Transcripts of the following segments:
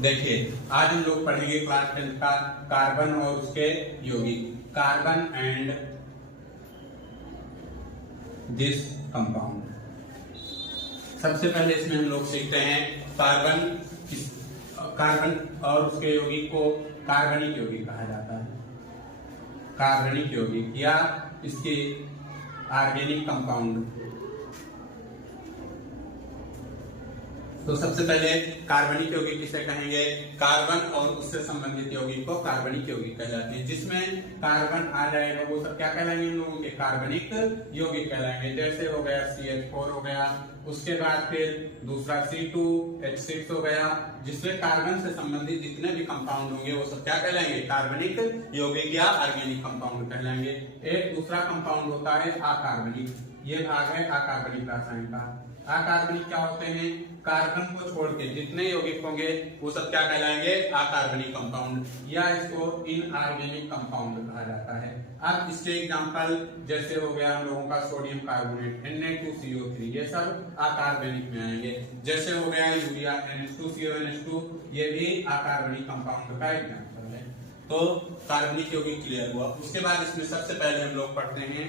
देखिए, आज हम लोग पढ़ेंगे क्लास 10 का कार्बन और उसके यौगिक, कार्बन एंड दिस कंपाउंड। सबसे पहले इसमें हम लोग सीखते हैं कार्बन और उसके यौगिक को कार्बनिक यौगिक कहा जाता है। कार्बनिक यौगिक या इसके ऑर्गेनिक कंपाउंड। तो सबसे पहले कार्बनिक यौगिक किसे कहेंगे? कार्बन और उससे संबंधित यौगिक को कार्बनिक यौगिक कहलाते हैं। जिसमें कार्बन आ जाएगा वो सब क्या कहलाएंगे? हम लोगों के कार्बनिक यौगिक कहलाएंगे। जैसे हो गया CH4 हो गया, उसके बाद फिर दूसरा C2H6 हो गया। जिसमें कार्बन से संबंधित जितने भी कंपाउंड होंगे वो सब क्या कहलाएंगे? कार्बनिक यौगिक या ऑर्गेनिक कंपाउंड कहलाएंगे। एक दूसरा कंपाउंड होता है अकार्बनिक। ये भाग है अकार्बनिक रसायन का। अकार्बनिक क्या होते हैं? कार्बन को छोड़ के जितने यौगिक होंगे वो सब क्या कहलाएंगे? अकार्बनिक कंपाउंड या इसको इनऑर्गेनिक कंपाउंड कहा जाता है। अब इसके एग्जांपल जैसे हो गया हम लोगों का सोडियम कार्बोनेट Na2CO3, ये सब अकार्बनिक में आएंगे। जैसे हो गया यूरिया NH2CONH2, ये भी अकार्बनिक कंपाउंड का एग्जांपल है। तो कार्बनिक यौगिक क्लियर हुआ। उसके बाद इसमें सबसे पहले हम लोग पढ़ते हैं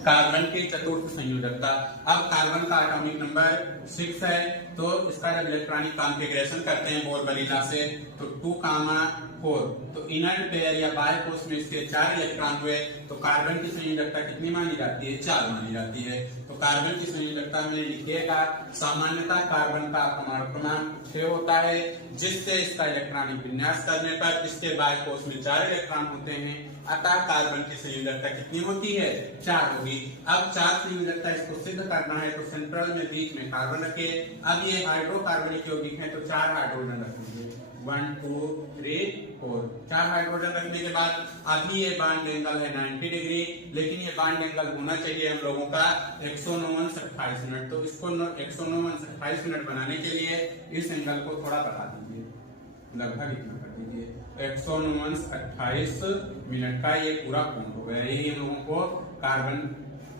कार्बन की चतुर्थ संयोजकता। अब कार्बन का एटॉमिक नंबर 6 है, तो इसका जब इलेक्ट्रॉनिक कॉन्फ़िगरेशन करते हैं बोर-बरीला से तो 2,4, तो इनर्ट पेयर या बाह्य कोश में इसके 4 इलेक्ट्रॉन हुए। तो कार्बन की संयोजकता कितनी मानी जाती है? 4 मानी जाती है। तो कार्बन की संयोजकता में लिखिएगा, सामान्यतः कार्बन का परमाणु क्रमांक 6 होता है, जिससे इसका इलेक्ट्रॉनिक विन्यास करने पर इसके बाह्य कोश में 4 इलेक्ट्रॉन होते हैं। अतः कार्बन की संयोजकता कितनी होती है? 4 होगी। अब 4 संयोजकता इसको सिद्ध करना है तो सेंट्रल में बीच में कार्बन रखिए। अब ये हाइड्रोकार्बनिक यौगिक है तो 4 हाइड्रोजन रखेंगे, 1 2 3 4। 4 हाइड्रोजन रखने के बाद अभी ये बॉन्ड एंगल है 90 डिग्री, लेकिन ये बॉन्ड एंगल होना चाहिए हम लोगों का 109 से 28 मिनट। तो इसको 109 से 28 मिनट बनाने के लिए इस एंगल को थोड़ा बढ़ा दीजिए, लगभग इतना कर दीजिए। 109 से 28 मिनट का ये पूरा कोण हो गया। यही हम लोगों को कार्बन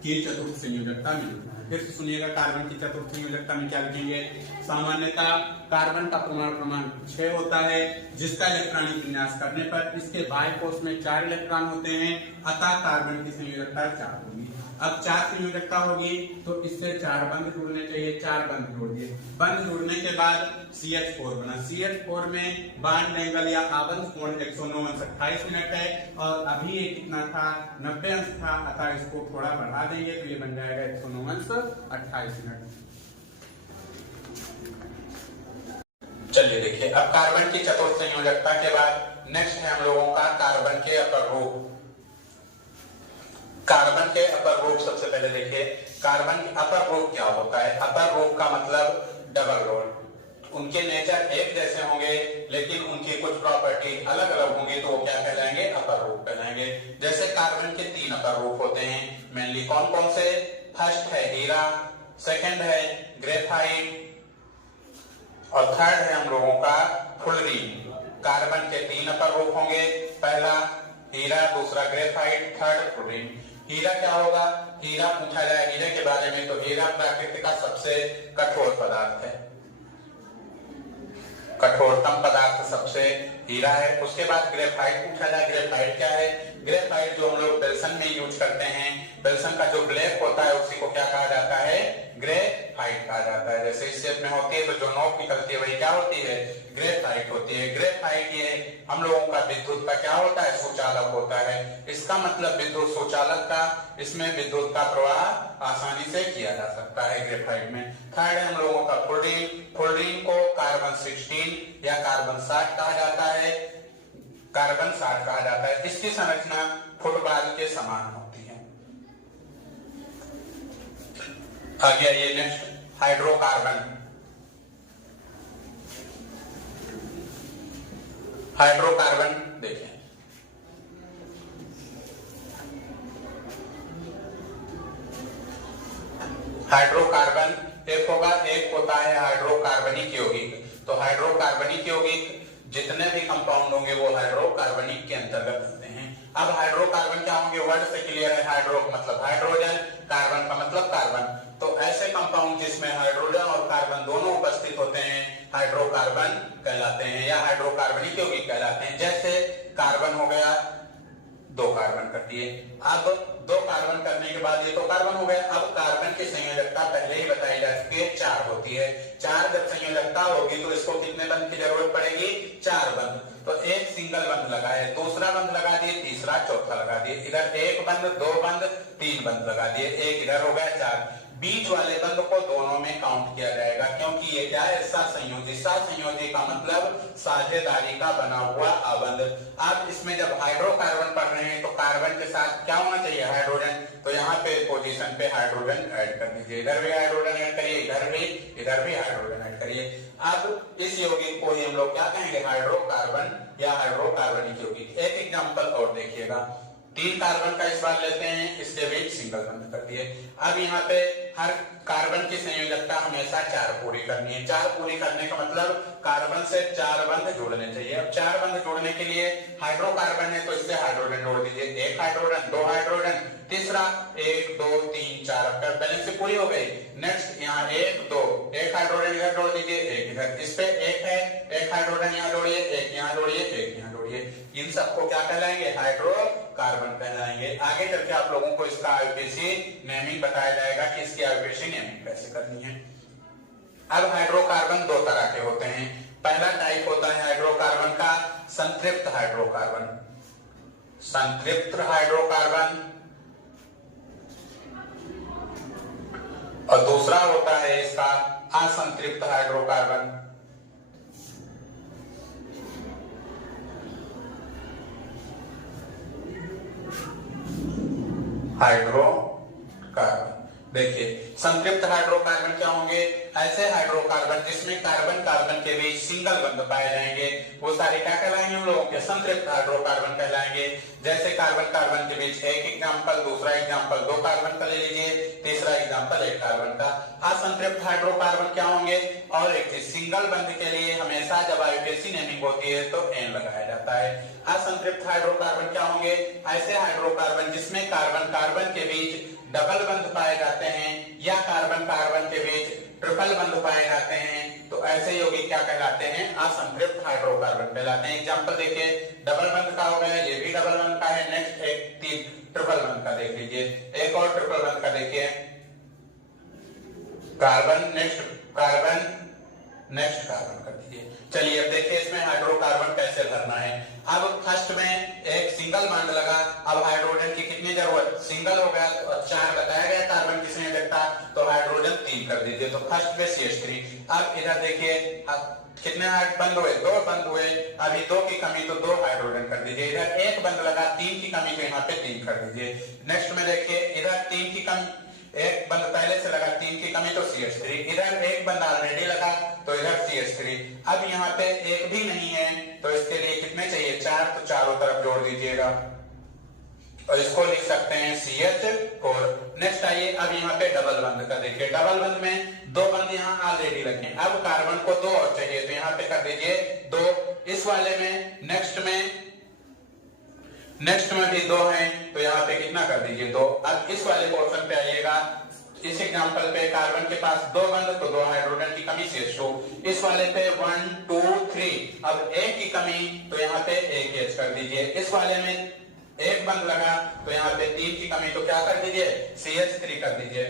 की चतुर्थ संयोजकता मिली। फिर से सुनिएगा, कार्बन की चतुर्थ संयोजकता में क्या लिखेंगे? सामान्यतः कार्बन का परमाणु क्रमांक 6 होता है, जिसका इलेक्ट्रॉनिक विन्यास करने पर इसके बाह्य कोश में 4 इलेक्ट्रॉन होते हैं। अतः कार्बन की संयोजकता 4 होगी। अब 4 संयोजकता होगी तो इससे 4 बंध जुड़ने चाहिए, 4 बंध जोड़ दिए। बंध जुड़ने के बाद CH4 बना। CH4 में बॉन्ड एंगल या आबंध कोण 109 से 28 मिनट है और अभी ये कितना था? 90 अंश था। अतः इसको थोड़ा बढ़ा देंगे तो ये बन जाएगा 109 से 28 मिनट। चलिए देखिए, अब कार्बन की चतुर्थ संयोजकता के बाद नेक्स्ट है हम लोगों का कार्बन के अपर रूप। कार्बन के अपर रूप सबसे पहले देखिए, कार्बन के अपर रूप क्या होता है? अपर रूप का मतलब डबल रोल। उनके नेचर एक जैसे होंगे लेकिन उनकी कुछ प्रॉपर्टी अलग अलग होंगी, तो वो क्या कहलाएंगे? अपर रूप कहलाएंगे। जैसे कार्बन के 3 अपर रूप होते हैं, मेनली कौन कौन से? फर्स्ट है हीरा, सेकंड है ग्रेफाइट और थर्ड है हम लोगों का फुलरीन। कार्बन के 3 अपर रूप होंगे, पहला हीरा, दूसरा ग्रेफाइट, थर्ड फुलरीन। हीरा क्या होगा? हीरा पूछा जाए हीरे के बारे में तो हीरा प्रकृति का सबसे कठोर पदार्थ है, कठोरतम पदार्थ सबसे हीरा है। उसके बाद ग्रेफाइट पूछा जाए, ग्रेफाइट क्या है? ग्रेफाइट जो हम लोग बेल्सन में यूज करते हैं, बेल्सन का जो ब्लैक होता है उसी को क्या कहा जाता है? ग्रेफाइट कहा जाता है। जैसे इस शेप में होती है तो जो नोक निकलती है वही क्या होती है? ग्रेफाइट होती है। ग्रेफाइट ये हम लोगों का विद्युत का क्या होता है? सुचालक होता है। इसका मतलब विद्युत सुचालक का, इसमें विद्युत का प्रवाह आसानी से किया जा सकता है ग्रेफाइट में। थर्ड है हम लोगों का फ्लोरीन। फ्लोरीन को कार्बन 16 या कार्बन 60 कहा जाता है, कार्बन 60 कहा जाता है। इसकी संरचना फुटबॉल के समान होती है। आगे आइए नेक्स्ट, हाइड्रोकार्बन। हाइड्रोकार्बन देखें, हाइड्रोकार्बन एक होगा, एक होता है हाइड्रोकार्बनिक यौगिक। तो हाइड्रोकार्बनिक यौगिक जितने भी कंपाउंड होंगे वो हाइड्रोकार्बनिक के अंतर्गत आते हैं। अब हाइड्रोकार्बन क्या होंगे? वर्ड से क्लियर है, हाइड्रो मतलब हाइड्रोजन, कार्बन का मतलब कार्बन। तो ऐसे कंपाउंड जिसमें हाइड्रोजन और कार्बन दोनों उपस्थित हाइड्रोकार्बन कहलाते हैं या हाइड्रोकार्बनिक यौगिक कहलाते हैं। जैसे कार्बन हो गया, 2 कार्बन कर दिए। अब 2 कार्बन करने के बाद ये तो कार्बन हो गया। अब कार्बन की संयोजकता पहले ही बताई जा चुकी है, 4 होती है। 4 जब संयोजकता होगी तो इसको कितने बंध की जरूरत पड़ेगी? 4 बंध। तो एक सिंगल बंध लगा है, दूसरा बंध लगा दिए, तीसरा, चौथा लगा दिए। इधर 1 बंध, 2 बंध, 3 बंध लगा दिए, एक इधर हो गया 4। बीच वाले बंध को दोनों में काउंट किया जाएगा, क्योंकि ये क्या है? सहसंयोजी। सहसंयोजी का मतलब साझेदारी का बना हुआ आबंध। आप इसमें जब हाइड्रोकार्बन पढ़ रहे हैं तो कार्बन के साथ क्या होना चाहिए? हाइड्रोजन। तो यहाँ पे पोजीशन पे हाइड्रोजन ऐड कर दीजिए, इधर भी हाइड्रोजन ऐड करिए, इधर भी हाइड्रोजन ऐड करिए। अब इस यौगिक को ही हम लोग क्या कहेंगे? हाइड्रोकार्बन या हाइड्रोकार्बनिक यौगिक। एक एग्जांपल और देखिएगा, 3 कार्बन का इस बार लेते हैं, इसके बीच सिंगल बंध कर दिए। अब यहाँ पे हर कार्बन की संयोजकता हमेशा 4 पूरी करनी है। 4 पूरी करने का मतलब कार्बन से 4 बंध जोड़ने चाहिए। अब 4 बंध जोड़ने के लिए हाइड्रोकार्बन है तो इससे हाइड्रोजन जोड़ दीजिए, 1 हाइड्रोजन, 2 हाइड्रोजन, तीसरा 1 2 3 4। अब बैलेंस पूरी हो गई। नेक्स्ट यहाँ 1 2, 1 हाइड्रोजन इधर जोड़ दीजिए, 1 इधर, इस पे 1 है, 1 हाइड्रोजन यहाँ जोड़िए, 1 यहाँ जोड़िए, 1 यहाँ जोड़िए। इन सबको क्या कहलाएंगे? हाइड्रोकार्बन कहलाएंगे। आगे चल के आप लोगों को इसका आईयूपीएसी नेमिंग बताया जाएगा कि इसकी आईयूपीएसी नेमिंग कैसे करनी है। अब हाइड्रोकार्बन 2 तरह के होते हैं। पहला टाइप होता है हाइड्रोकार्बन का संतृप्त हाइड्रोकार्बन, संतृप्त हाइड्रोकार्बन, और दूसरा होता है इसका असंतृप्त हाइड्रोकार्बन। हाइड्रोकार्बन देखिए, संतृप्त हाइड्रोकार्बन क्या होंगे? ऐसे हाइड्रोकार्बन जिसमें कार्बन कार्बन के बीच सिंगल बंध पाए जाएंगे, वो सारे क्या कहलाएंगे? हम लोगों के संतृप्त हाइड्रोकार्बन कहलाएंगे। जैसे कार्बन कार्बन के बीच एक एग्जांपल, दूसरा एग्जांपल 2 कार्बन का ले लीजिए, तीसरा एग्जांपल 1 कार्बन का। असंतृप्त हाइड्रोकार्बन क्या होंगे? और एक चीज, सिंगल बंध के लिए हमेशा जब आईयूपीएसी नेमिंग होती है तो एन लगाया जाता है। असंतृप्त हाइड्रोकार्बन क्या होंगे? ऐसे हाइड्रोकार्बन जिसमें कार्बन कार्बन के बीच डबल बंध पाए जाते हैं या कार्बन कार्बन के बीच ट्रिपल बंध पाए जाते हैं, तो ऐसे यौगिक क्या कहलाते हैं? असंतृप्त हाइड्रोकार्बन कहलाते हैं। एग्जांपल देखिए, डबल बंध का हो गया, ये भी डबल बंध का है। नेक्स्ट एक 3 ट्रिपल बंध का देख लीजिए, एक और ट्रिपल बंध का देखिए, carbon next carbon next carbon कर दीजिए। चलिए अब देखिए इसमें हाइड्रोकार्बन कैसे भरना है। अब फर्स्ट में एक सिंगल बॉन्ड लगा, अब हाइड्रोजन की कितनी जरूरत? सिंगल हो गया तो 4 बताया गया कार्बन की संयोजकता, तो हाइड्रोजन 3 कर दीजिए, तो फर्स्ट में CH3। अब इधर देखिए कितने बंद हुए? 2 बंद हुए। अभी 2 की कमी तो 2 हाइड्रोजन कर दीजिए। इधर 1 बंद लगा, 3 की कमी तो यहाँ पे 3 कर दीजिए। नेक्स्ट में देखिए इधर 3 की कमी, 1 बंद पहले से लगा, 3 की कमी तो CH3, इधर 1 बंद ऑलरेडी लगा तो इधर CH3। अब यहाँ पे 1 भी नहीं है तो इसके लिए कितने चाहिए? 4, तो चारों तरफ जोड़ दीजिएगा और इसको लिख सकते हैं CH4। नेक्स्ट आइए, अब यहाँ पे डबल बंद का देखिए, डबल बंद में 2 बंद यहाँ ऑलरेडी लगे। अब कार्बन को 2 और चाहिए तो यहाँ पे कर दीजिए 2 इस वाले में। नेक्स्ट में भी 2 है तो यहाँ पे कितना कर दीजिए 2। अब इस वाले पोर्शन पे आइएगा, इस एग्जांपल पे कार्बन के पास 2 बंद तो 2 हाइड्रोजन की कमी CH2। इस वाले पे 1 2 3, अब 1 की कमी तो यहाँ पे 1 H कर दीजिए। इस वाले में 1 बंद लगा तो यहाँ पे 3 की कमी तो क्या कर दीजिए? CH3 कर दीजिए।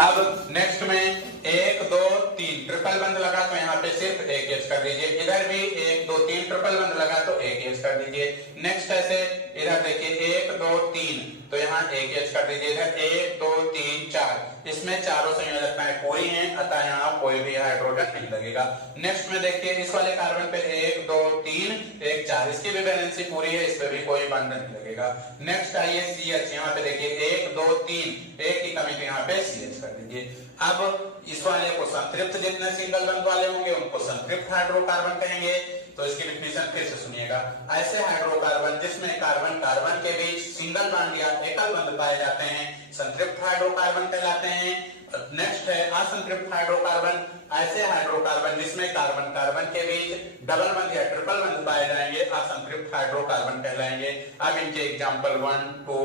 अब नेक्स्ट में 1 2 3 ट्रिपल बंद लगा तो यहाँ पे सिर्फ 1 H कर दीजिए। इधर भी 1 2 3 ट्रिपल बंद लगा तो 1 H कर दीजिए। नेक्स्ट ऐसे इधर देखिए 1 2 3 तो यहाँ 1 H कर दीजिए। इधर 1 2 3 4, इसमें चारों संयोजकताएं पूरी हैं, अतः यहाँ कोई भी हाइड्रोजन नहीं लगेगा। नेक्स्ट में देखिए इस वाले कार्बन पे 1 2 3 1 4, इसकी भी वैलेंसी पूरी है, इस पे भी कोई बंध नहीं लगेगा। नेक्स्ट आइए CH, यहाँ पे देखिए 1 2 3 1 की कमी तो यहाँ पे CH कर दीजिए। अब इस वाले को संतृप्त, जितने सिंगल बंध वाले होंगे उनको संतृप्त हाइड्रोकार्बन कहेंगे। तो इसकी डेफिनेशन फिर से सुनिएगा, ऐसे हाइड्रोकार्बन जिसमें कार्बन कार्बन के बीच सिंगल बॉन्ड या एकल बंध पाए जाते हैं संतृप्त हाइड्रोकार्बन कहलाते हैं। नेक्स्ट है असंतृप्त हाइड्रोकार्बन, ऐसे हाइड्रोकार्बन जिसमें कार्बन कार्बन के बीच डबल बंध या ट्रिपल बंध पाए जाएंगे असंतृप्त हाइड्रोकार्बन कहलाएंगे। अब इनके एग्जांपल 1 2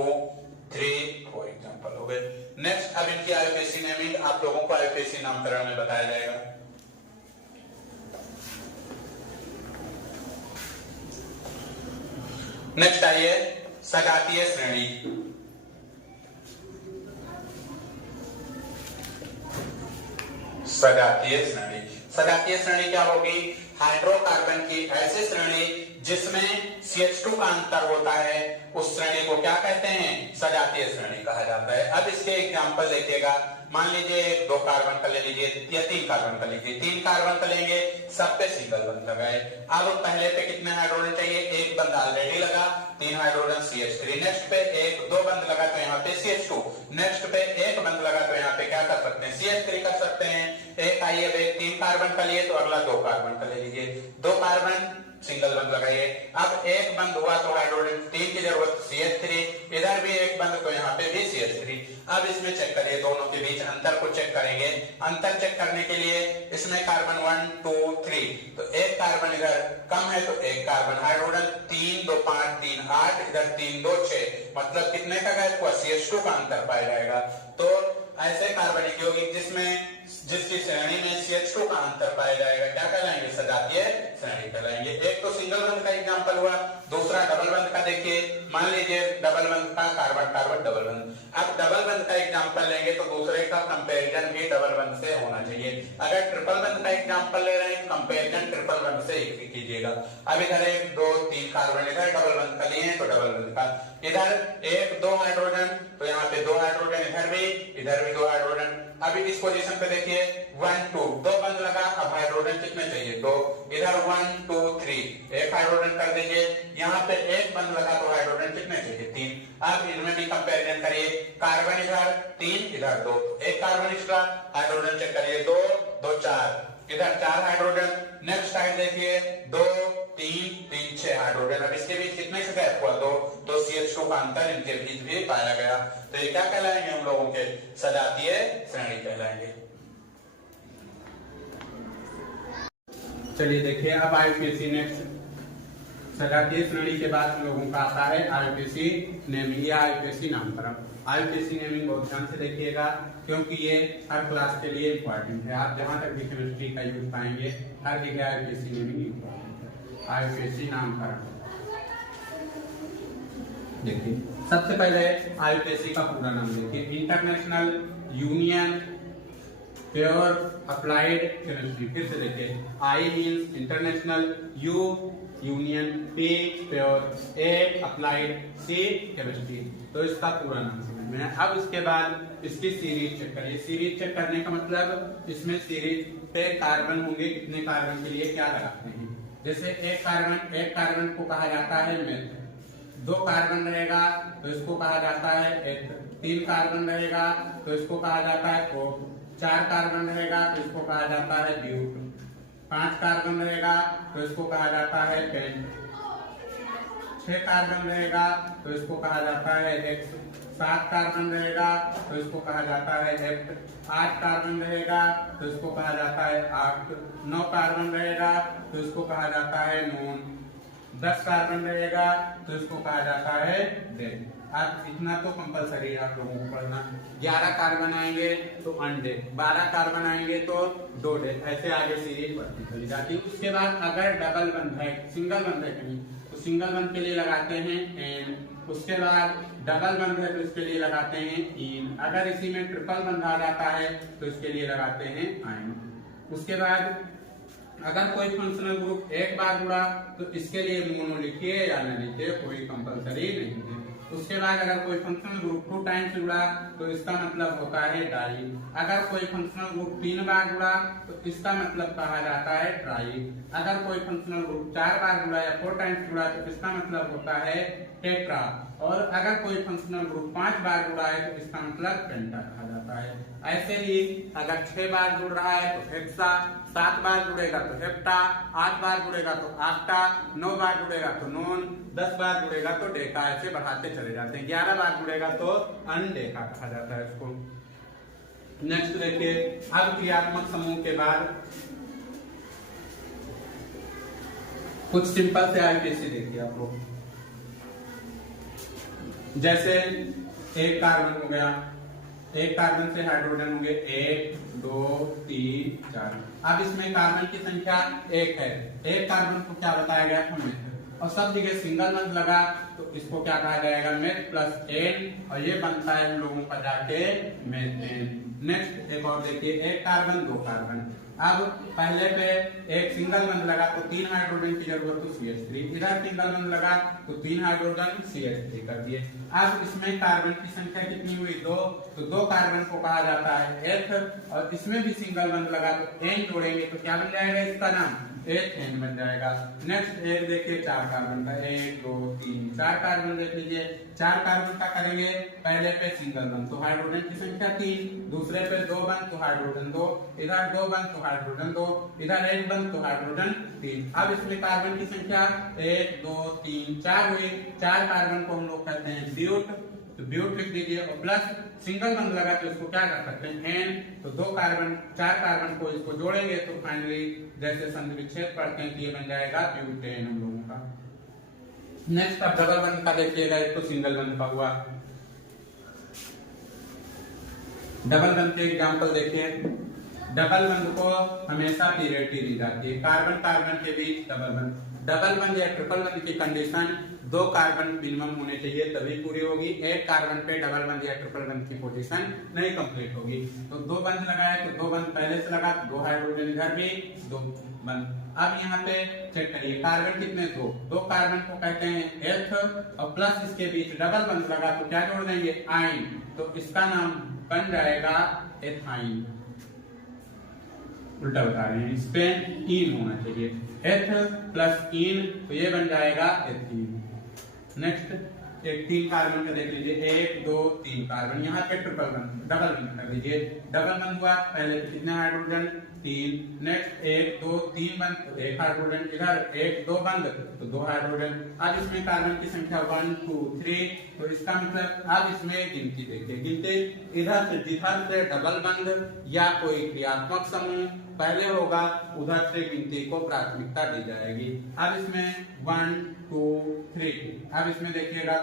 3 4 एग्जांपल एग्जाम्पल हो गए। नेक्स्ट, अब इनकी आईयूपीएसी नेमिंग आप लोगों को आईयूपीएसी नामकरण में बताया जाएगा। नेक्स्ट आइए सजातीय श्रेणी। सजातीय श्रेणी, सजातीय श्रेणी क्या होगी? हाइड्रोकार्बन की ऐसी श्रेणी जिसमें CH2 का अंतर होता है, उस श्रेणी को क्या कहते हैं? सजातीय श्रेणी कहा जाता है। अब इसके एग्जांपल देखिएगा। मान लीजिए 2 कार्बन का ले लीजिए या 3 कार्बन का लीजिए। 3 कार्बन का लेंगे, सब पे सिंगल बंध लगाए। अब पहले पे कितने हाइड्रोजन चाहिए? 1 बंध ऑलरेडी लगा, 3 हाइड्रोजन CH3। नेक्स्ट पे 2 बंध लगा तो यहाँ पे CH2। नेक्स्ट पे 1 बंध लगा तो यहाँ पे क्या कर सकते हैं? CH3 कर सकते हैं। एक आइए भाई 3 कार्बन का लिए तो अगला 2 कार्बन का ले लीजिए। 2 कार्बन सिंगल बंध लगाइए। अब 1 बंध हुआ तो हाइड्रोजन 3 की जरूरत CH3, इधर भी 1 बंध तो यहाँ पे भी CH3। अब इसमें चेक करिए, दोनों के बीच अंतर को चेक करेंगे। अंतर चेक करने के लिए इसमें कार्बन 1 2 3, तो 1 कार्बन इधर कम है तो 1 कार्बन। हाइड्रोजन 3 2 5 3 8, इधर 3 2 6, मतलब कितने का गैप हुआ? CH2 का अंतर पाया जाएगा। तो ऐसे कार्बनिक यौगिक जिसकी श्रेणी में CH2 का अंतर पाया जाएगा क्या कहलाएंगे? सजातीय श्रेणी कहलाएंगे। एक तो सिंगल बंध का एग्जांपल हुआ, दूसरा डबल बंध का। देखिए मान लीजिए डबल बंध का कार्बन कार्बन डबल बंध। अब डबल बंध का एग्जांपल लेंगे तो दूसरे का कंपैरिजन भी डबल बंध से होना चाहिए। अगर ट्रिपल बंध का एग्जांपल ले रहे हैं, कंपैरिजन ट्रिपल बंध से कीजिएगा। अब इधर 1 2 3 कार्बन, इधर डबल बंध का लिए तो डबल बंध का। इधर 1 2 हाइड्रोजन तो यहाँ पे 2 हाइड्रोजन, इधर भी 2 हाइड्रोजन। अभी इस पोजीशन पे देखिए 1 2, 2 बंध लगा, अब हाइड्रोजन कितने चाहिए? 2। इधर 1 2 3, 1 हाइड्रोजन कर दीजिए। यहाँ पे 1 बंध लगा तो हाइड्रोजन कितने चाहिए? 3। अब इनमें भी कंपैरिजन करिए। कार्बन इधर 3, इधर 2, 1 कार्बन एक्स्ट्रा, हाइड्रोजन चेक करिए 2 2 4, इधर 4 हाइड्रोजन। नेक्स्ट साइड देखिए 2 3 3 6 हाइड्रोजन। अब इसके बीच कितने का गैप हुआ? 2, तो CH2 का अंतर इनके बीच भी पाया गया। तो ये क्या कहलाएंगे? हम लोगों के सजातीय श्रेणी कहलाएंगे। चलिए देखिए अब आईयूपीएसी नेक्स्ट। सजातीय श्रेणी के बाद हम लोगों का आता है आईयूपीएसी नेमिंग या आईयूपीएसी नामकरण। आईयूपीएसी नेमिंग बहुत ध्यान से देखिएगा क्योंकि ये हर क्लास के लिए इंपॉर्टेंट है। आप जहां तक भी केमिस्ट्री का यूज पाएंगे हर जगह आईयूपीएसी नेमिंग इंपॉर्टेंट है। आईयूपीएसी नामकरण देखिए, सबसे पहले आईयूपीएसी का पूरा नाम देखिए, international union pure applied chemistry. फिर से देखिए, आई मीन्स international, U union, P pure, A applied, C chemistry. तो इसका पूरा नाम समझ में है। अब इसके बाद इसकी सीरीज चेक करिए। सीरीज चेक करने का मतलब इसमें सीरीज पे कार्बन होंगे, कितने कार्बन के लिए क्या लगाते हैं। जैसे एक कार्बन को कहा जाता है मेथ, 2 कार्बन रहेगा तो इसको कहा जाता है एथ, 3 कार्बन रहेगा तो इसको कहा जाता है प्रोप, 4 कार्बन रहेगा तो इसको कहा जाता है ब्यूट, 5 कार्बन रहेगा तो इसको कहा जाता है पेंट, 6 कार्बन रहेगा तो इसको कहा जाता है एक्स, 7 कार्बन रहेगा तो इसको कहा जाता है हेप्ट, 8 कार्बन रहेगा तो इसको कहा जाता है आक्ट, 9 कार्बन रहेगा तो इसको कहा जाता है नोन, 10 कार्बन रहेगा तो इसको कहा जाता है डेड। अब इतना तो कंपलसरी है आप लोगों को पढ़ना। 11 कार्बन आएंगे तो अनडेड, 12 कार्बन आएंगे तो दो डेड, ऐसे आगे सीरीज बढ़ती चली जाती है। उसके बाद अगर डबल बंध है, सिंगल बंध है कहीं तो सिंगल बंध के लिए लगाते हैं एन, उसके बाद डबल बंध है तो इसके लिए लगाते हैं इन, अगर इसी में ट्रिपल बंध आ जाता है तो इसके लिए लगाते हैं आइन। उसके बाद अगर कोई फंक्शनल ग्रुप एक बार जुड़ा तो इसके लिए मोनो लिखिए या न लिखिए, कोई कंपलसरी नहीं है। उसके बाद अगर कोई फंक्शनल ग्रुप 2 टाइम्स जुड़ा तो इसका मतलब होता है डाई, अगर कोई फंक्शनल ग्रुप 3 बार जुड़ा तो इसका मतलब कहा जाता है ट्राई, अगर कोई फंक्शनल ग्रुप 4 बार जुड़ा या 4 टाइम्स जुड़ा तो इसका मतलब होता है टेट्रा, और अगर कोई फंक्शनल ग्रुप 5 बार जुड़ा है तो इसका मतलब पेंटा कहा जाता है। ऐसे ही अगर 6 बार जुड़ रहा है तो हेक्सा, 7 बार जुड़ेगा तो हेप्टा, 8 बार जुड़ेगा तो आक्टा, 9 बार जुड़ेगा तो नोन, 10 बार जुड़ेगा तो डेका, ऐसे बढ़ाते चले जाते हैं। 11 बार जुड़ेगा तो अनडेका कहा जाता है इसको। नेक्स्ट देखिए, अब क्रियात्मक समूह के बाद कुछ सिंपल से आईयूपीएसी देखिए आप लोग। जैसे एक कार्बन हो गया, एक कार्बन से हाइड्रोजन होंगे 1 2 3 4। अब इसमें कार्बन की संख्या 1 है, एक कार्बन को क्या बताया गया था, मेथ, और सब जगह सिंगल बंद लगा तो इसको क्या कहा जाएगा, मेथ प्लस एन, और ये बनता है हम लोगों का जाके मेथेन। नेक्स्ट एक और देखिए, एक कार्बन दो कार्बन। अब पहले पे एक सिंगल बंद लगा तो 3 हाइड्रोजन की जरूरत, तो CH3, इधर सिंगल बंद लगा तो 3 हाइड्रोजन CH3 कर दिए। अब इसमें कार्बन की संख्या कितनी हुई, 2, तो 2 कार्बन को कहा जाता है एथ, और इसमें भी सिंगल बंद लगा तो एन जोड़ेंगे तो क्या बन जाएगा इसका नाम, एथेन बन जाएगा। नेक्स्ट एक देखिए 4 कार्बन का, 1 2 3 4 कार्बन देख लीजिए। 4 कार्बन का करेंगे, पहले पे सिंगल बंद तो हाइड्रोजन की संख्या 3, दूसरे पे 2 बंद तो हाइड्रोजन 2, इधर 2 बंद तो हाइड्रोजन 2, इधर 1 बंद तो हाइड्रोजन 3। अब इसमें कार्बन की संख्या 1 2 3 4 हुई। 4 कार्बन को हम लोग कहते हैं ब्यूट, तो ब्यूट लिख दीजिए, और प्लस सिंगल बंद लगा तो इसको क्या कर सकते हैं, एन, तो 2 कार्बन 4 कार्बन को इसको जोड़ेंगे तो फाइनली जैसे संधि विच्छेद पढ़ते हैं तो ये बन जाएगा ब्यूटेन हम लोगों का। नेक्स्ट अब डबल बंद का देखिएगा, एक तो सिंगल बंद का हुआ। डबल बंद के एग्जांपल देखिए, डबल बंद को हमेशा पीरियडिटी दी जाती है, कार्बन कार्बन के बीच डबल बंद। डबल बंद या ट्रिपल बंद की कंडीशन 2 कार्बन मिनिमम होने चाहिए तभी पूरी होगी, एक कार्बन पे डबल बंद या ट्रिपल बंद की पोजीशन नहीं कंप्लीट होगी। तो 2 बंद लगाए तो 2 बंद पहले से लगा, 2 हाइड्रोजन इधर भी, 2 बंद। अब यहाँ पे चेक करिए, कार्बन कितने, 2 कार्बन को कहते हैं एथ, और प्लस इसके बीच डबल बंद लगा तो क्या जोड़ देंगे, आइन, तो इसका नाम बन जाएगा एथाइन। उल्टा बता रहे हैं, इस पे इन होना चाहिए, एथ प्लस इन, तो ये बन जाएगा एथीन। नेक्स्ट एक 3 कार्बन का देख लीजिए, 1 2 3 कार्बन, यहाँ पे ट्रिपल बंद, डबल बंद कर दीजिए। डबल बंद हुआ, पहले कितने हाइड्रोजन, 3। नेक्स्ट 1 2 3 बंद तो 1 हाइड्रोजन, इधर 1 2 बंद तो 2 हाइड्रोजन। अब इसमें कार्बन की संख्या 1 2 3, तो इसका मतलब अब इसमें गिनती देखिए, गिनती इधर से जिधर से डबल बंद या कोई क्रियात्मक समूह पहले होगा उधर से गिनती को प्राथमिकता दी जाएगी। अब इसमें 1 2 3, अब इसमें देखिएगा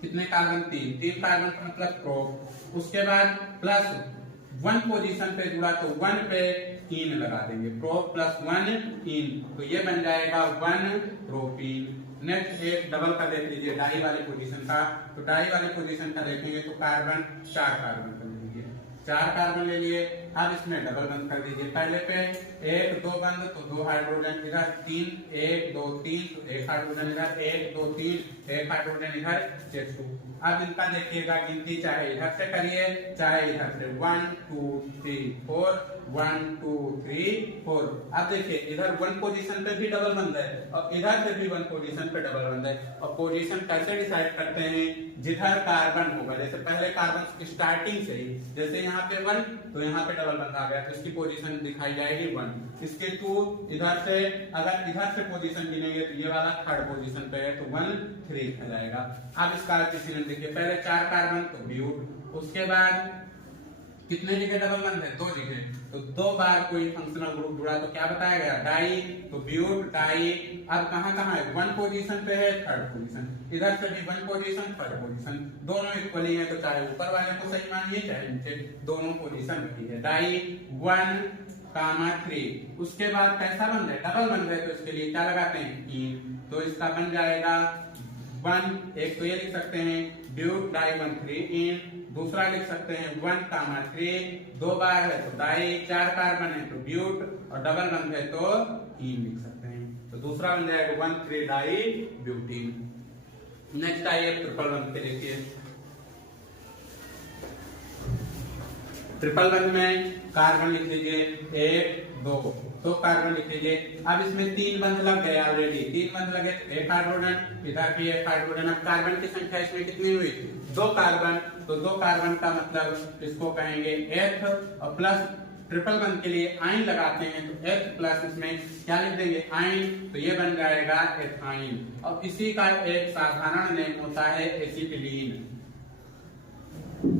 कितने कार्बन, 3 कार्बन का मतलब प्रोप, उसके बाद प्लस 1 पोजीशन पे जुड़ा तो 1 पे इन लगा देंगे, प्रोप प्लस 1 इन, तो ये बन जाएगा 1 प्रोपीन। नेक्स्ट एक डबल का देख लीजिए, डाई वाले पोजीशन का, तो डाई वाले पोजीशन का देखेंगे तो कार्बन 4 कार्बन का ले लीजिए, 4 कार्बन ले लिए। अब इसमें डबल बंद कर दीजिए, पहले पे 1 2 बंद तो 2 हाइड्रोजन, इधर 3 1 2 3 तो 1 हाइड्रोजन, इधर 1 2 3 1 हाइड्रोजन, इधर 6। अब इनका देखिएगा गिनती, चाहे इधर से करिए चाहे इधर से, 1 2 3 4 1 2 3 4। अब देखिए इधर 1 पोजीशन पे भी डबल बंद है और इधर से भी 1 पोजीशन पे डबल बंद है। और पोजीशन कैसे डिसाइड करते हैं, जिधर कार्बन होगा, जैसे पहले कार्बन स्टार्टिंग से ही, जैसे यहाँ पे 1 तो यहाँ पे डबल बंद आ गया तो इसकी पोजीशन दिखाई जाएगी 1, इसके 2, इधर से अगर इधर से पोजीशन गिनेंगे तो ये वाला 3rd पोजीशन पे है तो 1 3 कहलाएगा। अब इसका कार्बोक्सिलेशन देखिए, पहले 4 कार्बन तो ब्यूट, उसके बाद कितने जगह डबल बंद है, 2 जगह, तो 2 बार कोई फंक्शनल ग्रुप जुड़ा तो क्या बताया गया, डाई, तो ब्यूट डाई। अब कहाँ है, 1 पोजीशन पे है, 3rd पोजीशन, इधर से भी 1 पोजीशन 3rd पोजीशन, दोनों इक्वली है तो चाहे ऊपर वाले को सही मानिए चाहे नीचे, दोनों पोजीशन वही है, डाई 1 3। उसके बाद कैसा बंद है, डबल बंद है तो इसके लिए क्या लगाते हैं, इन, तो इसका बन जाएगा 1, एक तो ये लिख सकते हैं ब्यूट डाई 1 3 इन, दूसरा लिख सकते हैं 1 3, 2 बार है तो डाई, 4 कार्बन है तो ब्यूट, और डबल बंद है तो इन लिख सकते हैं, तो दूसरा बन जाएगा 1 3 डाई ब्यूटीन। नेक्स्ट आइए ट्रिपल बंद पे देखिए, ट्रिपल बंद में कार्बन लिख लीजिए 1 2, तो कार्बन लिख लीजिए। अब इसमें 3 बंद लग गए ऑलरेडी, 3 बंद लगे, 1 हाइड्रोजन, इधर भी 1 हाइड्रोजन। अब कार्बन की संख्या इसमें कितनी हुई, 2 कार्बन, तो 2 कार्बन का मतलब इसको कहेंगे एथ, और प्लस ट्रिपल बंद के लिए आइन लगाते हैं तो एथ प्लस इसमें क्या लिख देंगे, आइन, तो ये बन जाएगा एथाइन। और इसी का एक साधारण नेम होता है एसिटिलीन,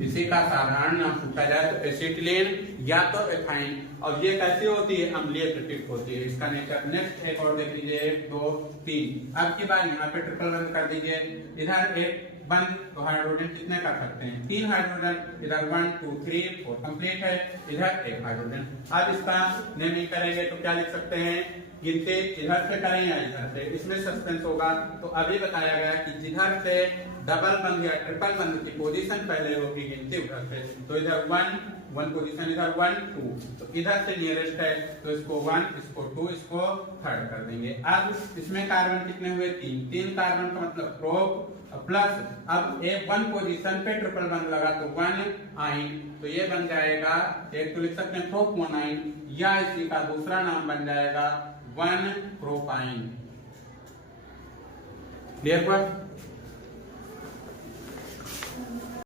इसी का साधारण नाम पूछा जाए तो एसिटिलीन या तो एथाइन, और ये कैसी होती है, अम्लीय प्रतीक होती है इसका नेचर। नेक्स्ट एक और देख लीजिए, 1 2 3। अब की बार यहाँ पे ट्रिपल बंद कर दीजिए, इधर एक वन, तो हाइड्रोजन कितने कर सकते हैं? 3 हाइड्रोजन, इधर 1 2 3 4 कंप्लीट है, इधर 1 हाइड्रोजन। अब इसका नेमिंग करेंगे तो क्या लिख सकते हैं? गिनती इधर से करें या इधर से, इसमें सस्पेंस होगा। तो अभी बताया गया कि जिधर से डबल बंद या ट्रिपल बंद की पोजीशन पहले होगी गिनती उधर से, तो इधर 1 पोजीशन, इधर 1 2, तो इधर से नियरेस्ट है तो इसको 1, इसको 2, इसको 3 कर देंगे। अब इसमें कार्बन कितने हुए? 3 कार्बन का मतलब प्रोप प्लस, अब एक 1 पोजीशन पे ट्रिपल बंद लगा तो 1 आइन, तो ये बन जाएगा, एक तो लिख सकते हैं प्रोपोनाइन, या इसी का दूसरा नाम बन जाएगा 1 प्रोपाइन। क्लियर हुआ?